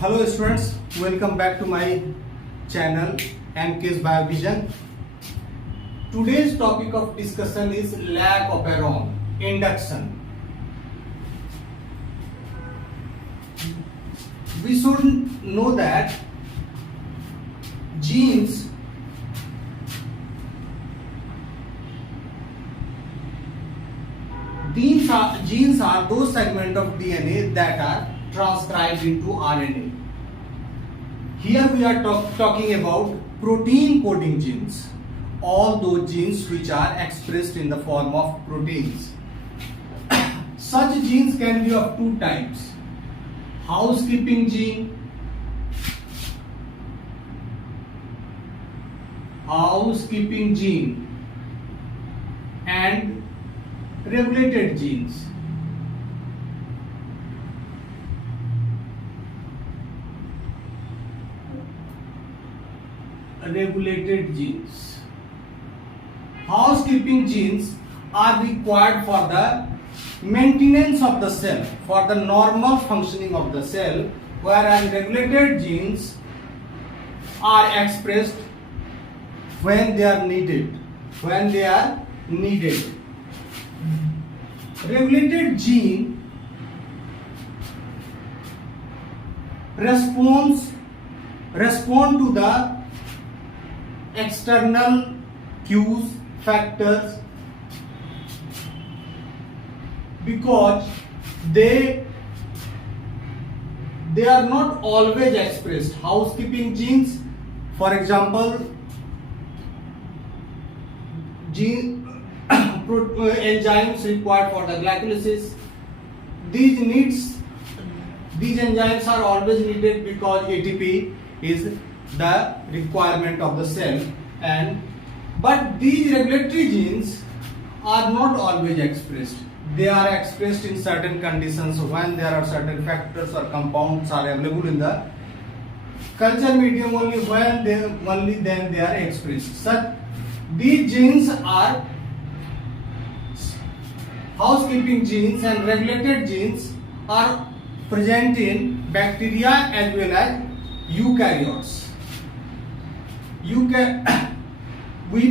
Hello students, welcome back to my channel MK's Biovision. Today's topic of discussion is Lactose Operon, induction. We should know that genes are those segments of DNA that are transcribed into RNA. Here we are talking about protein coding genes, all those genes which are expressed in the form of proteins. Such genes can be of two types: housekeeping gene, and regulated genes. Regulated genes. Housekeeping genes are required for the maintenance of the cell, for the normal functioning of the cell, whereas regulated genes are expressed when they are needed. Regulated gene respond to the external cues, factors, because they are not always expressed. Housekeeping genes, for example, enzymes required for the glycolysis, these enzymes are always needed because ATP is the requirement of the cell, but these regulatory genes are not always expressed. They are expressed in certain conditions when there are certain factors or compounds are available in the culture medium, only then they are expressed. These genes are housekeeping genes, and regulated genes are present in bacteria as well as eukaryotes. We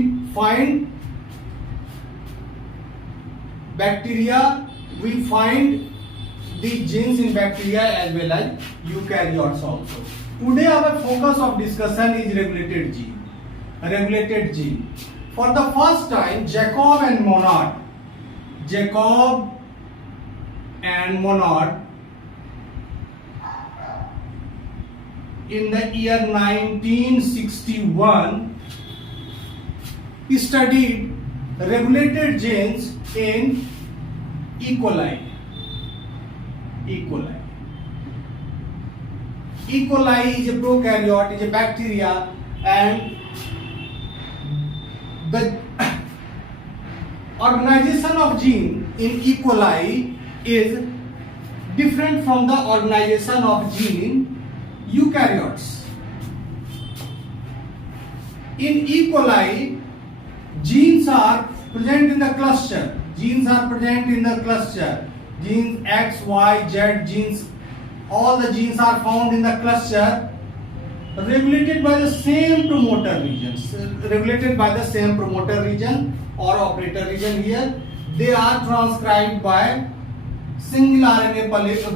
find the genes in bacteria as well as eukaryotes also. Today our focus of discussion is regulated gene. For the first time, Jacob and Monod in the year 1961 studied regulated genes in E. coli. E. coli is a prokaryote, is a bacteria, and the organization of gene in E. coli is different from the organization of gene in eukaryotes. In E. coli, genes are present in the cluster. Genes X, Y, Z genes. All the genes are found in the cluster, regulated by the same promoter region or operator region here. They are transcribed by single RNA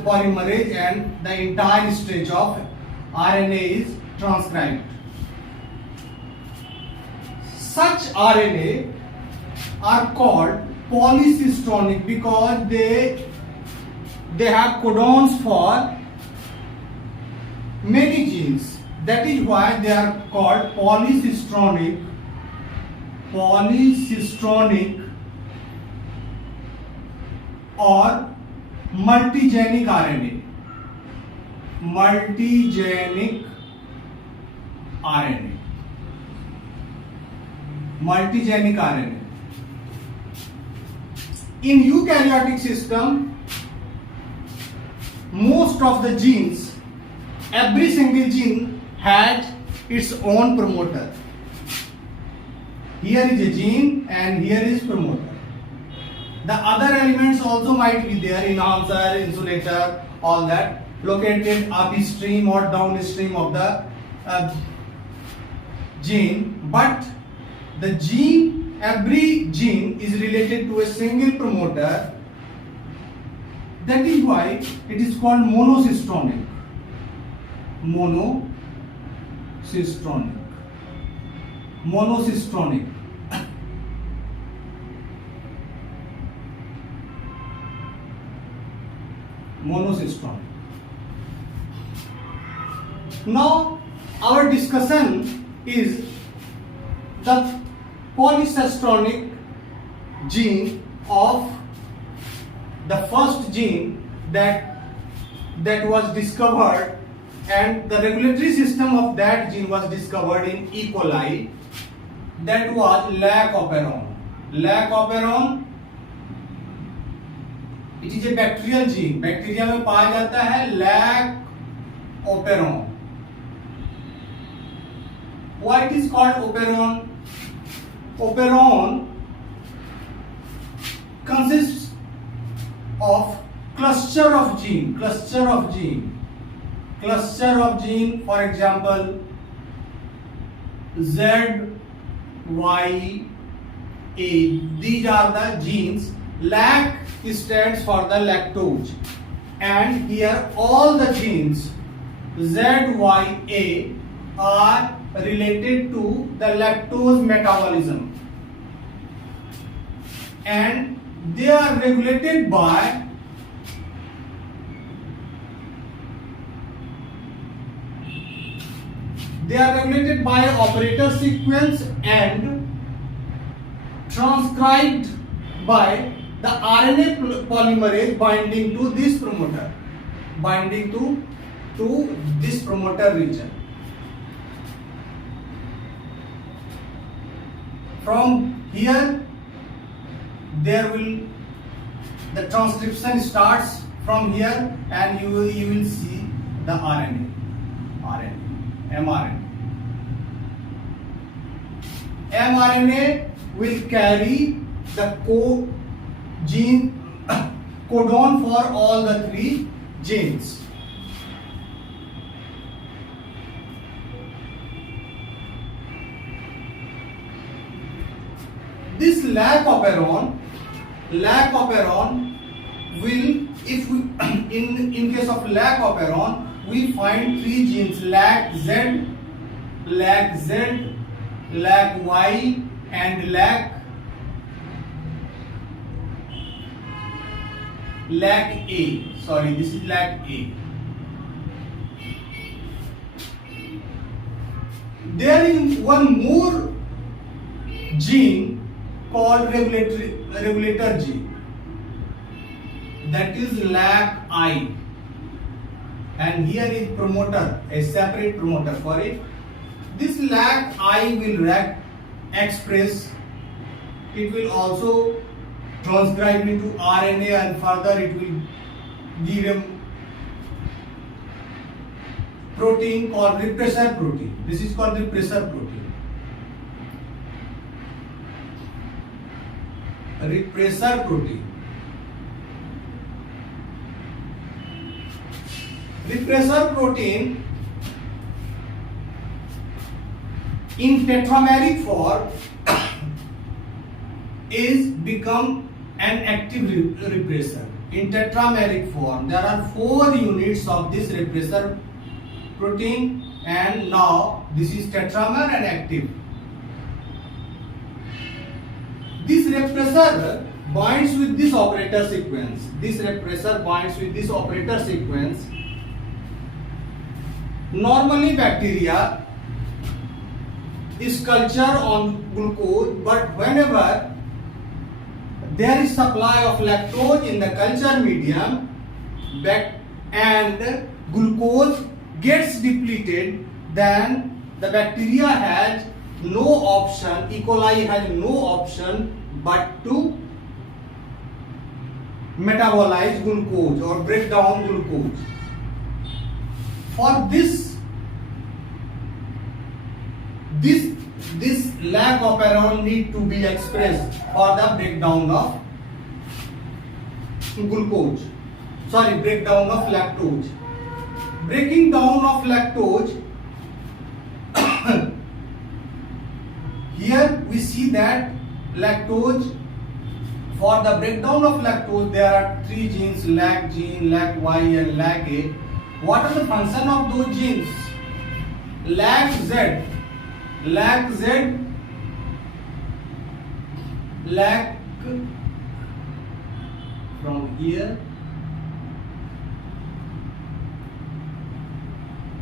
polymerase, and the entire stretch of RNA is transcribed. Such RNA are called polycistronic because they have codons for many genes. That is why they are called polycistronic or multigenic RNA. Multigenic RNA. In eukaryotic system, most of the genes, every single gene had its own promoter. Here is a gene and here is promoter. The other elements also might be there, enhancer, insulator, all that. located upstream or downstream of the gene, but the gene, every gene is related to a single promoter. That is why it is called monocistronic. Monocistronic. Monocistronic. Monocistronic. Now our discussion is the polycistronic gene of the first gene that was discovered, and the regulatory system of that gene was discovered in E. coli. That was Lactose. Lactose, it is a bacterial gene. Bacteria में पाया जाता है Lactose. Why it is called operon? Operon consists of cluster of gene. For example, Z, Y, A. These are the genes. Lac stands for the lactose, and here all the genes Z, Y, A are related to the lactose metabolism, and they are regulated by operator sequence and transcribed by the RNA polymerase binding to this promoter, to this promoter region. From here, the transcription starts from here, and you will see the mRNA. mRNA will carry the codon for all the three genes. This Lactose will, if we in case of Lactose, we find three genes: LacZ, LacY, and LacA. Sorry, this is LacA. There is one more gene called regulator gene, that is LacI, and here is promoter, a separate promoter for it. This LacI will express, it will also transcribe into RNA, and further it will give a protein called repressor protein. This is called repressor protein. Repressor protein. Repressor protein in tetrameric form is become an active repressor. In tetrameric form, there are 4 units of this repressor protein, and now this is tetramer and active. This repressor binds with this operator sequence. Normally bacteria is culture on glucose, but whenever there is supply of lactose in the culture medium and glucose gets depleted, then the bacteria has no option, E. coli has no option but to metabolize glucose or break down glucose. For this Lactose need to be expressed for the breakdown of breakdown of lactose. breaking down of lactose. Here we see that lactose, for the breakdown of lactose there are three genes, lac gene, lac Y and lac A. What are the function of those genes? Lac Z, lac Z, lac from here,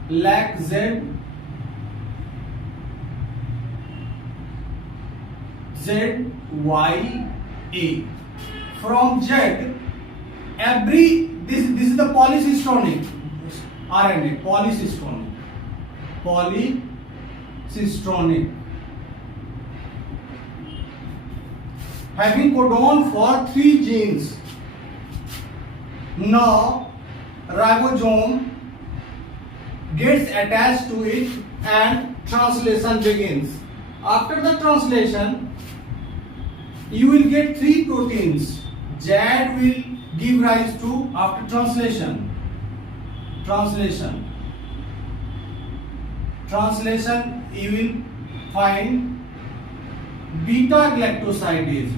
lac Z, Z, Y, A. From Z, this is the polycystonic RNA, polycystonic, having codon for three genes. Now ribosome gets attached to it and translation begins. After the translation, you will get three proteins. Z will give rise to, after translation, you will find beta galactosidase,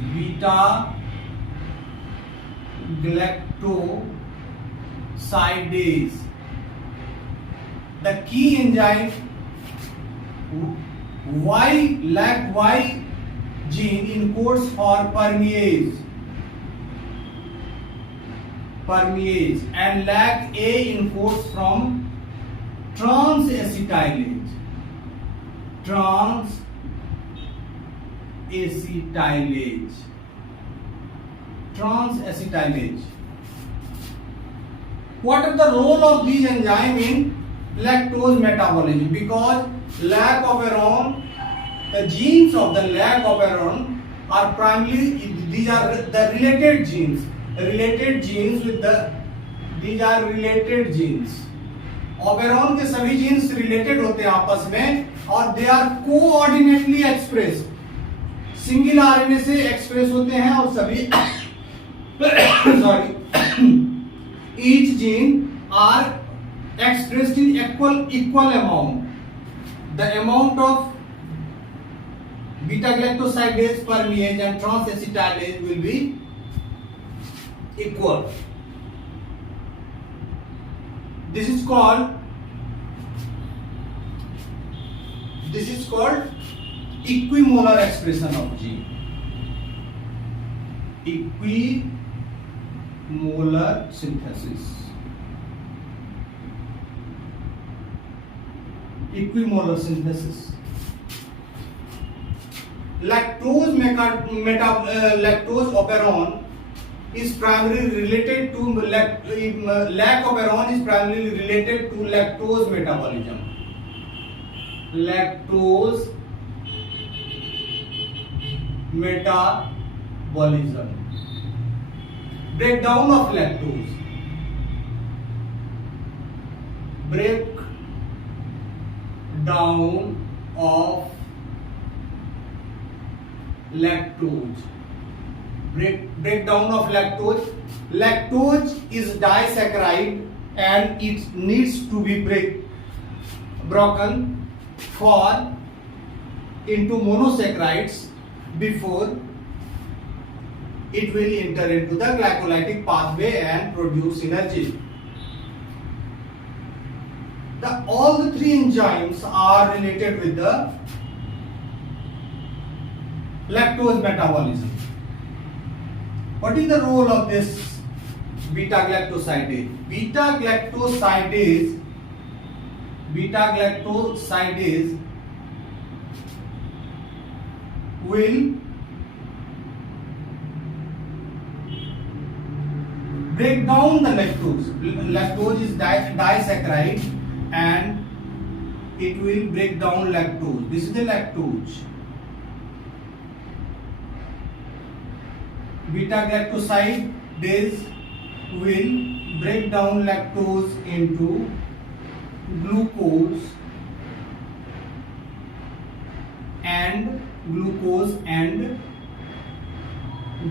the key enzyme. Lac Y gene encodes for permease, and lac A encodes from trans-acetylase. What is the role of these enzymes in lactose metabolism? Because lac operon, the genes of the lac operon are primarily, these are the related genes. These are related genes. Operon के सभी genes related होते हैं आपस में और they are coordinately expressed. Single RNA से express होते हैं और सभी each gene are expressed in equal amount. The amount of beta galactosidase, permease and trans-acetylase will be equal. This is called equimolar expression of gene. Equimolar synthesis. Lactose operon is primarily related to lac operon is primarily related to lactose metabolism. Breakdown of lactose. Breakdown of lactose. Lactose is disaccharide and it needs to be broken into monosaccharides before it will enter into the glycolytic pathway and produce energy. All the three enzymes are related with the lactose metabolism. What is the role of this beta galactosidase? Beta galactosidase will break down the lactose. Lactose is disaccharide and it will break down lactose. This is the lactose. Beta galactosidase will break down lactose into glucose and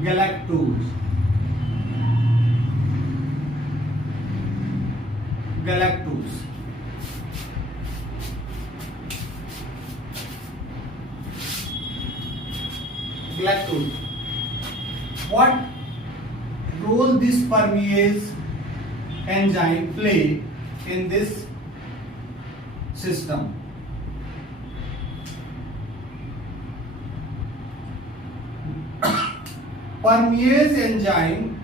galactose. galactose. Galactose. What role this permease enzyme play in this system? Permease enzyme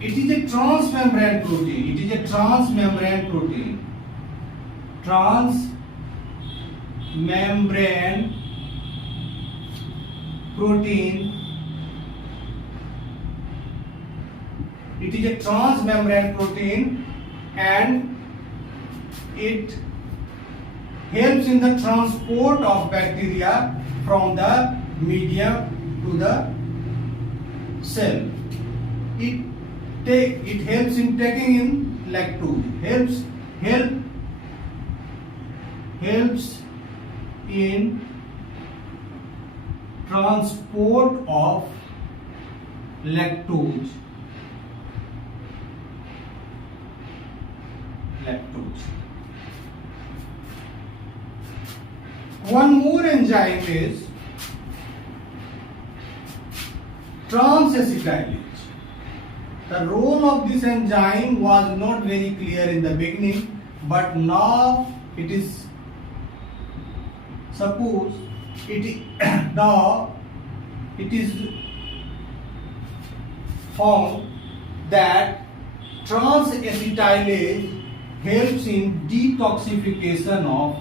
it is a transmembrane protein. It is a transmembrane protein. Transmembrane protein. It is a transmembrane protein and it helps in the transport of bacteria from the medium to the cell. It helps in taking in lactose. Helps in transport of lactose. One more enzyme is transacetylase. The role of this enzyme was not very clear in the beginning, but now it is suppose now it is found that transacetylase helps in detoxification of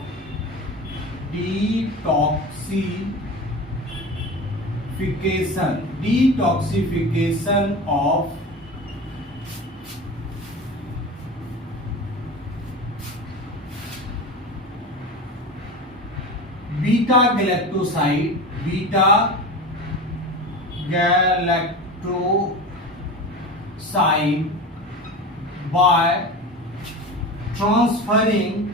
beta galactoside by transferring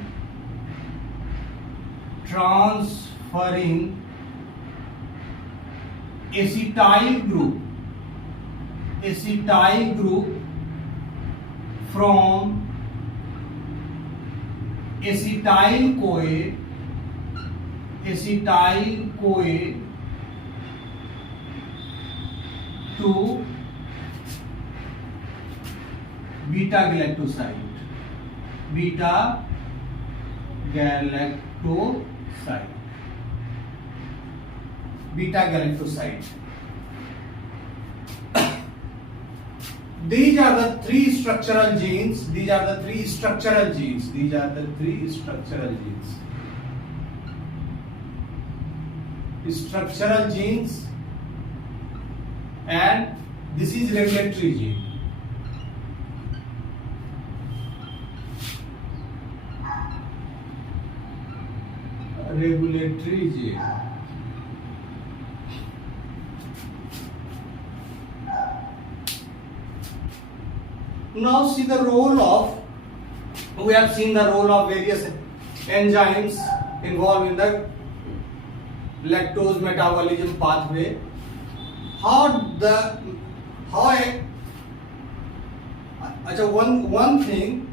acetyl group from acetyl CoA to beta galactoside. These are the three structural genes. Structural genes, and this is regulatory gene. Now see the role of, we have seen the role of various enzymes involved in the lactose metabolism pathway. One thing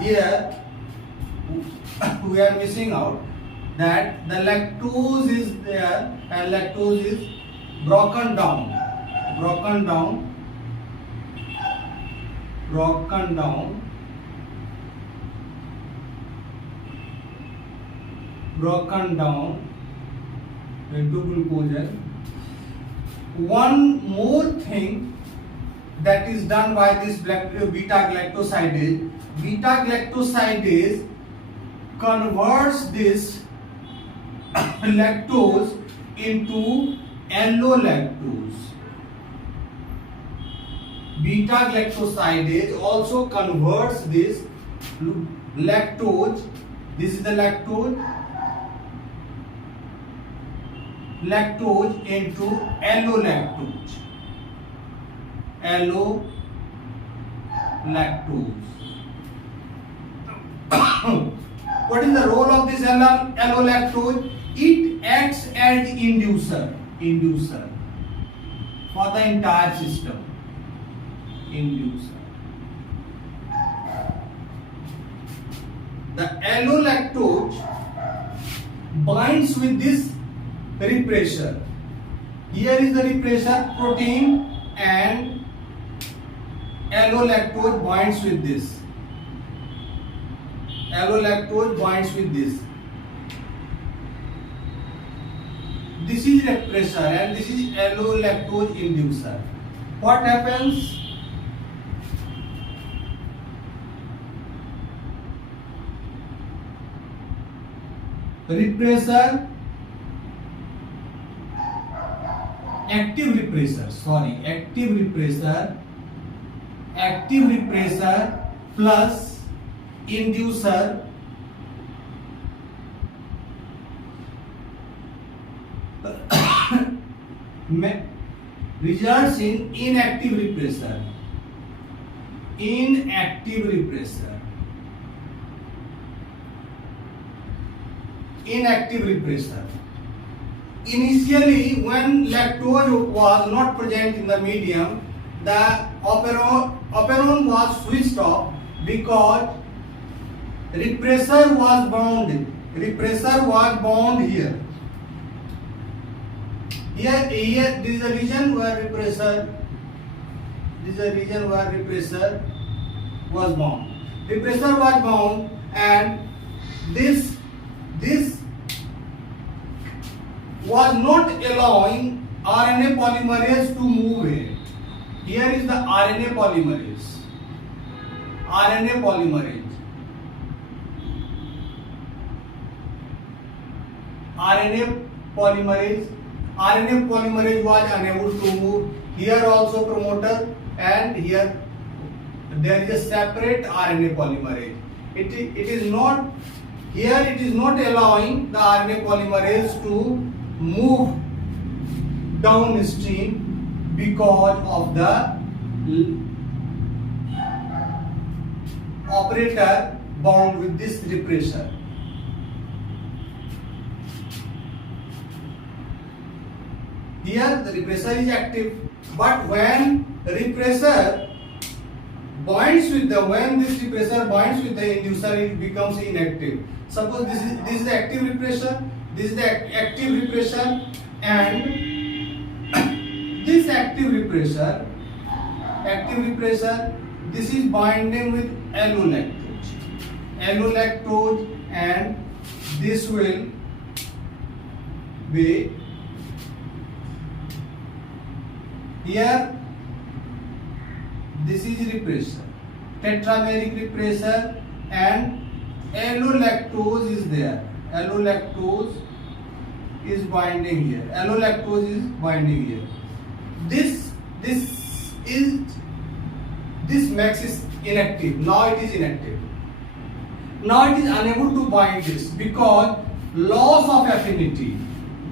here we are missing out, that the lactose is there and lactose is broken down into glucose. One more thing that is done by this beta galactosidase converts this lactose into allolactose. Beta galactosidase also converts this lactose, this is the lactose into allolactose. What is the role of this allolactose? It acts as inducer for the entire system. Inducer. The allolactose binds with this repressor. Here is the repressor protein and allolactose binds with this. Allolactose binds with this. This is repressor and this is allolactose inducer. What happens? Repressor, active repressor plus inducer results in inactive repressor. Initially, when lactose was not present in the medium, the operon was switched off because repressor was bound here. Here, this is the region where repressor was bound. Repressor was bound, and this was not allowing RNA polymerase to move here. Here is the RNA polymerase. RNA polymerase was unable to move. Here also promoter, and here there is a separate RNA polymerase. It is not allowing the RNA polymerase to move downstream because of the operator bound with this repressor. Here the repressor is active, but when this repressor binds with the inducer, it becomes inactive. Suppose this is the active repressor, and this active repressor, this is binding with allolactose, and this will be here. This is repressor, tetrameric repressor, and allolactose is there. Allolactose is binding here. This makes it inactive. Now it is inactive. Now it is unable to bind this because loss of affinity.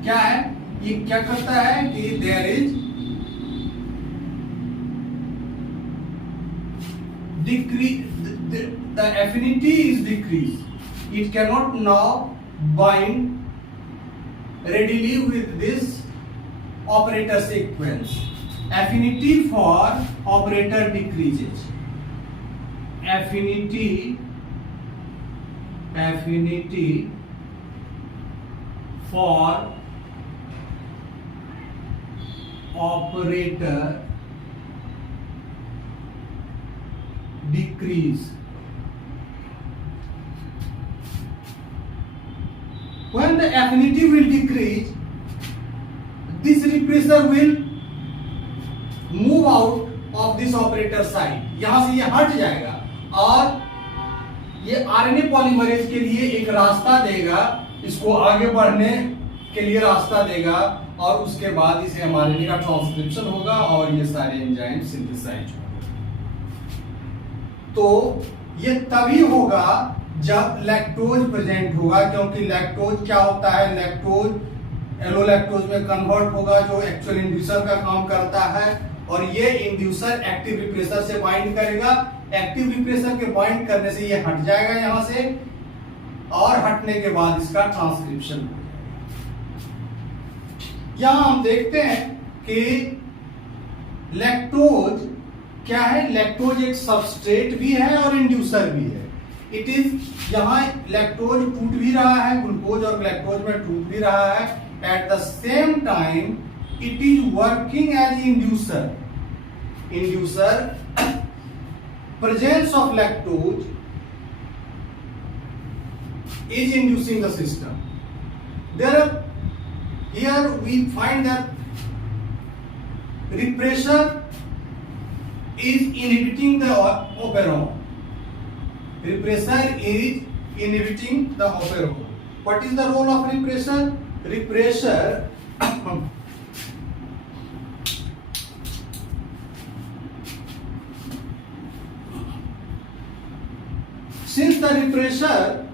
क्या है? ये क्या करता है कि there is decrease. The affinity is decreased. It cannot now bind readily with this operator sequence. Affinity for operator decreases. Affinity for operator decrease. When the affinity will decrease, this repressor will move out of this operator side. यहां से ये हट जाएगा और ये RNA polymerase के लिए एक रास्ता देगा, इसको आगे बढ़ने के लिए रास्ता देगा, और उसके बाद इस एमआरएनए का ट्रांसक्रिप्शन होगा और ये सारे एंजाइम सिंथेसाइज होंगे। तो ये तभी होगा जब लैक्टोज प्रेजेंट होगा, क्योंकि लैक्टोज क्या होता है, लैक्टोज एलोलैक्टोज में कन्वर्ट होगा जो एक्चुअल इंड्यूसर का काम करता है, और ये इंड्यूसर एक्टिव रिप्रेसर से बाइंड करेगा। एक्टिव रिप्रेसर के बाइंड करने से ये हट जाएगा यहां से, और हटने के बाद इसका ट्रांसक्रिप्शन हो जाएगा। यहां हम देखते हैं कि लैक्टोज क्या है, लैक्टोज एक सबस्ट्रेट भी है और इंड्यूसर भी है। इट इज, यहाँ लैक्टोज टूट भी रहा है, ग्लूकोज और लैक्टोज में टूट भी रहा है, at the same time it is working as inducer. Presence of lactose is inducing the system. Here we find that repressor is inhibiting the operon. Repressor is inhibiting the operon. What is the role of repressor? Repressor since the repressor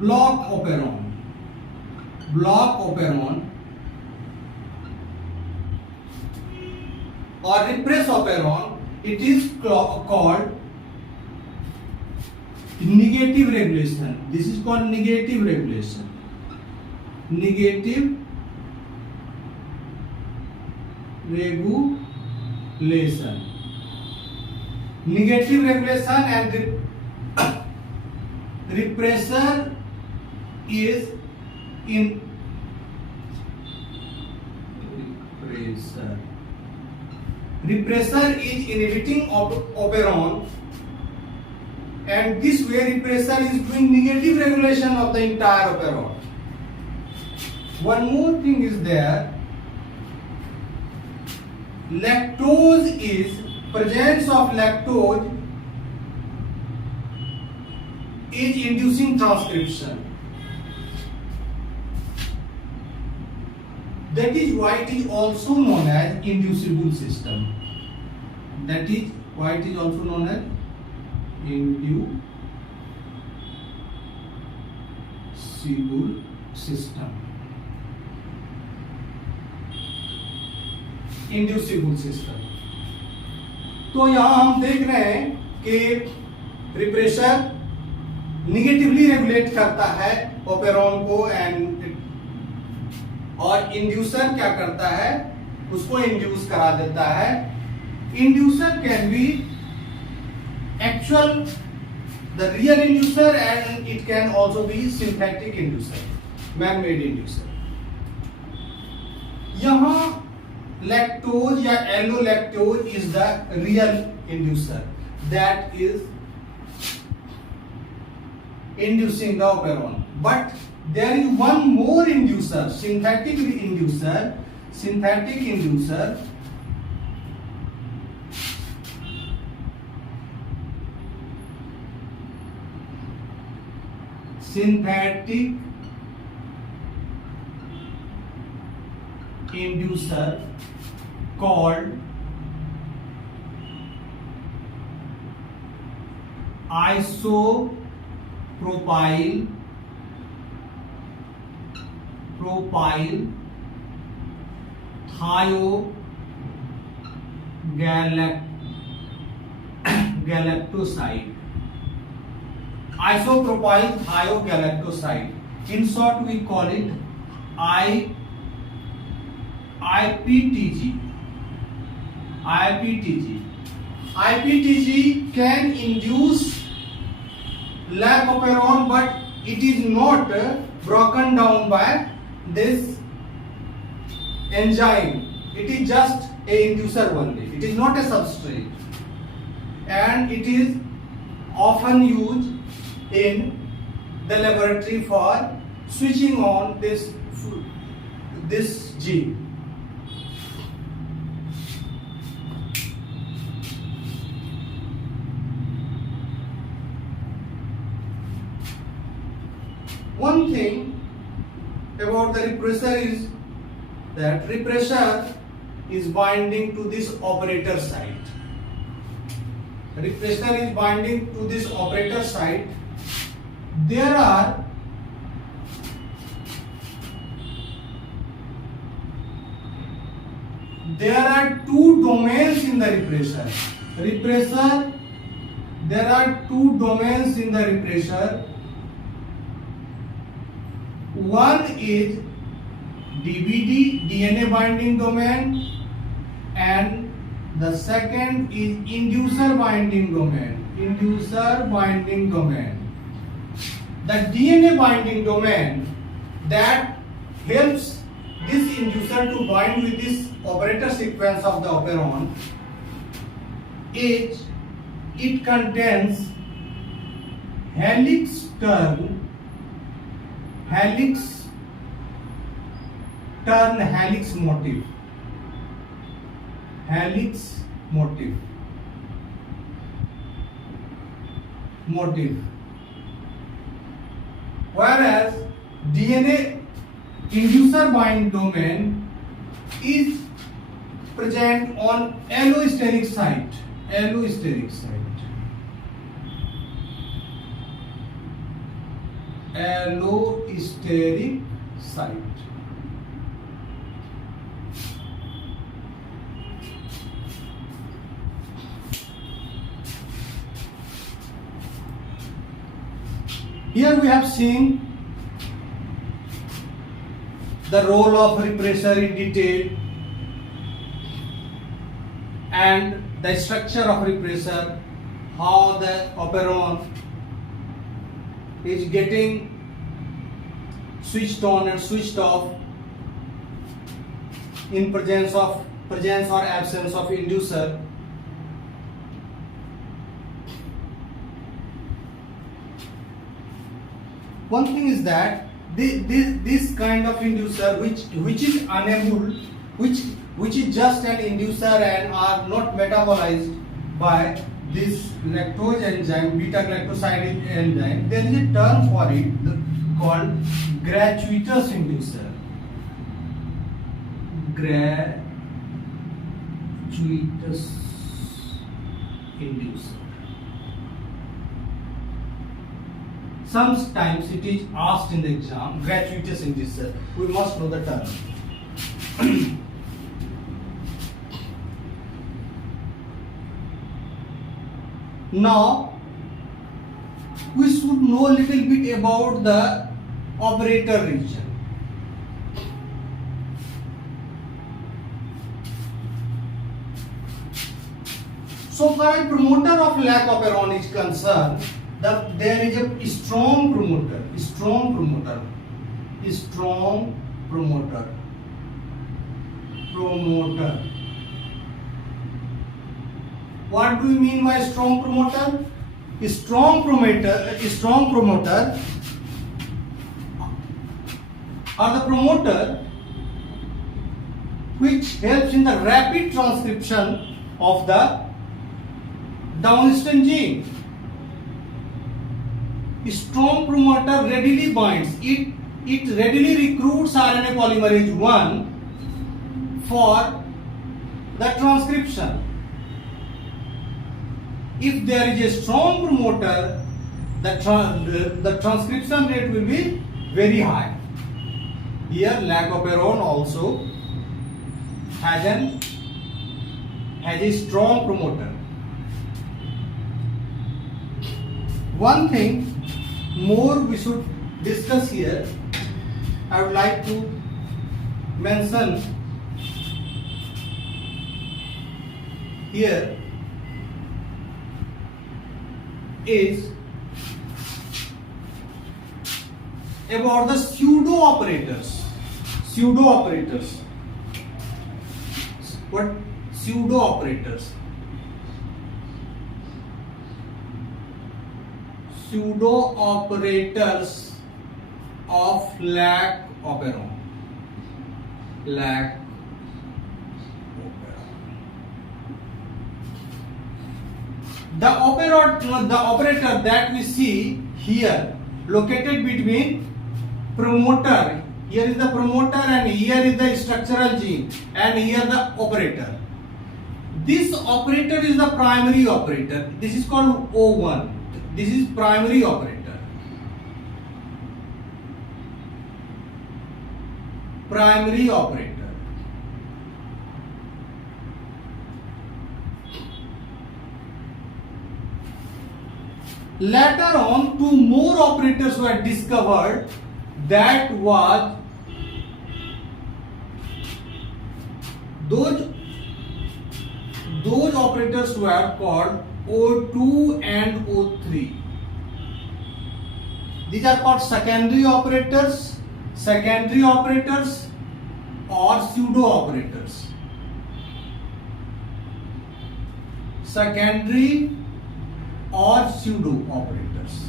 block operon or repress operon, it is called negative regulation. This is called negative regulation. Negative regulation. Negative regulation and repressor is in repressor is inhibiting operon, and this way repressor is doing negative regulation of the entire operon. One more thing is there. Lactose is, presence of lactose is inducing transcription. That is why it is also known as inducible system. That is why it is also known as inducible system. Inducible system. तो यहां हम देख रहे हैं कि refresher negatively regulate करता है operon को और इंड्यूसर क्या करता है, उसको इंड्यूस करा देता है। Inducer can be actual the real inducer and it can also be synthetic inducer, man made inducer. यहां lactose या allolactose is the real inducer that is inducing the operon, but there is one more inducer, synthetic inducer synthetic inducer called isopropyl galactoside. Isopropyl thiogalactoside. In short, we call it IPTG. IPTG can induce operon, but it is not broken down by this enzyme. It is just a inducer only. It is not a substrate, and it is often used in the laboratory for switching on this gene. One thing about the repressor is that repressor is binding to this operator site. Repressor is binding to this operator site. There are there are two domains in the repressor. There are two domains in the repressor. One is DNA binding domain, and the second is inducer binding domain. The DNA binding domain that helps this inducer to bind with this operator sequence of the operon is, it contains helix turn helix motif, whereas DNA inducer bind domain is present on allosteric site. Here we have seen the role of repressor in detail and the structure of repressor, how the operon is getting switched on and switched off in presence or absence of inducer. One thing is that this kind of inducer which is unable, which is just an inducer and are not metabolized by this lactose enzyme, beta galactoside enzyme, there is a term for it called gratuitous inducer. Sometimes it is asked in the exam, gratuitous inducer. We must know the term. Now, we should know a little bit about the operator region. So far as promoter of lac operon is concerned, there is a strong promoter. What do we mean by strong promoter? Strong promoter are the promoter which helps in the rapid transcription of the downstream gene. Strong promoter readily binds. It readily recruits RNA polymerase 1 for the transcription. If there is a strong promoter, the transcription rate will be very high. Here lac operon also has a strong promoter. One thing more we should discuss here, I would like to mention here is about the pseudo operators. What pseudo operators? Pseudo operators of lac operon. The operator that we see here located between promoter. Here is the promoter and here is the structural gene and here the operator. This operator is the primary operator. This is called O1. This is primary operator. Later on, two more operators were discovered. That was those operators were called O2 and O3. These are called secondary operators or pseudo operators. Secondary or pseudo operators.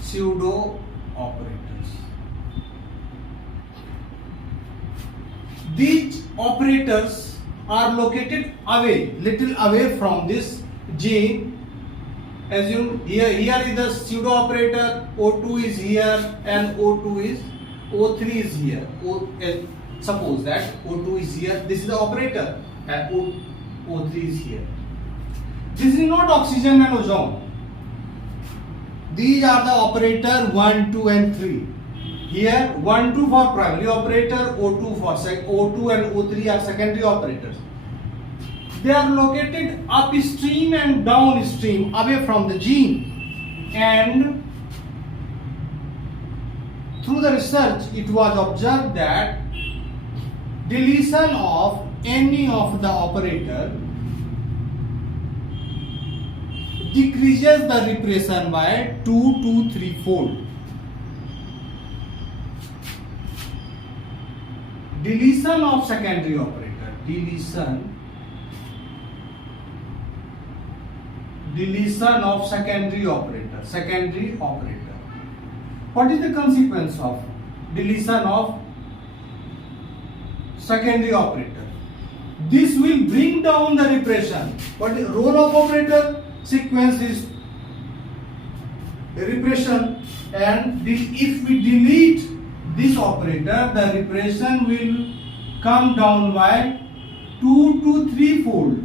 Pseudo operators. These operators are located little away from this gene. Assume here is the pseudo operator, O2 is here and O3 is here. Suppose that O2 is here, this is the operator, and O3 is here. This is not oxygen and ozone. These are the operator 1, 2 and 3. Here 1, 2 for primary operator, O2 and O3 are secondary operators. They are located upstream and downstream away from the gene, and through the research it was observed that deletion of any of the operator decreases the repression by 2 to 3 fold. Deletion of secondary operator, deletion of secondary operator. What is the consequence of deletion of secondary operator? This will bring down the repression. What is the role of operator? Sequence is repression, and if we delete this operator, the repression will come down by 2 to 3 fold.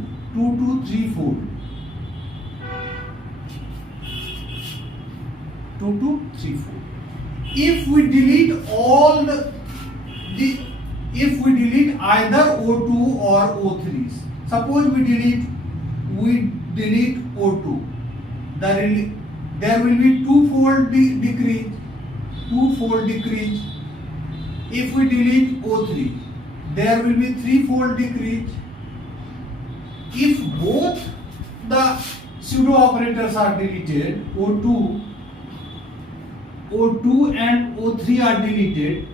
If we delete either O2 or O3s, suppose we delete O2, there will be two-fold decrease. If we delete O3, there will be three-fold decrease. If both the pseudo operators are deleted, O2 and O3 are deleted,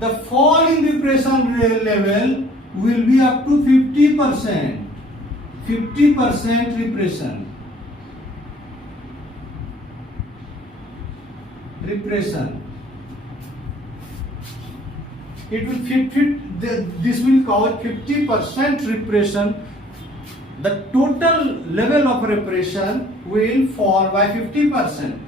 the fall in repression level will be up to 50%. 50% repression. It will this will cause 50% repression. The total level of repression will fall by 50%.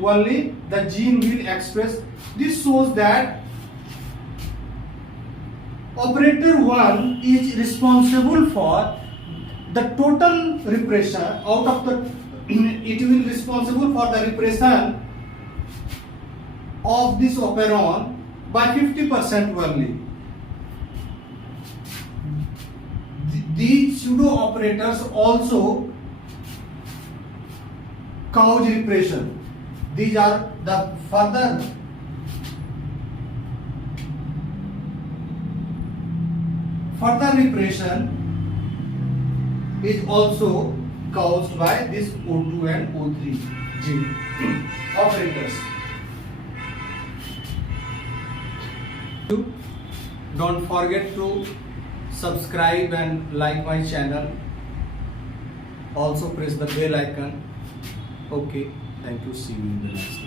Only the gene will express. This shows that operator 1 is responsible for the total repression. Out of the it will be responsible for the repression of this operon by 50% only. These pseudo operators also cause repression. These are the further repression is also caused by this O2 and O3 gene operators. Don't forget to subscribe and like my channel. Also press the bell icon. Okay, thank you. See you in the next.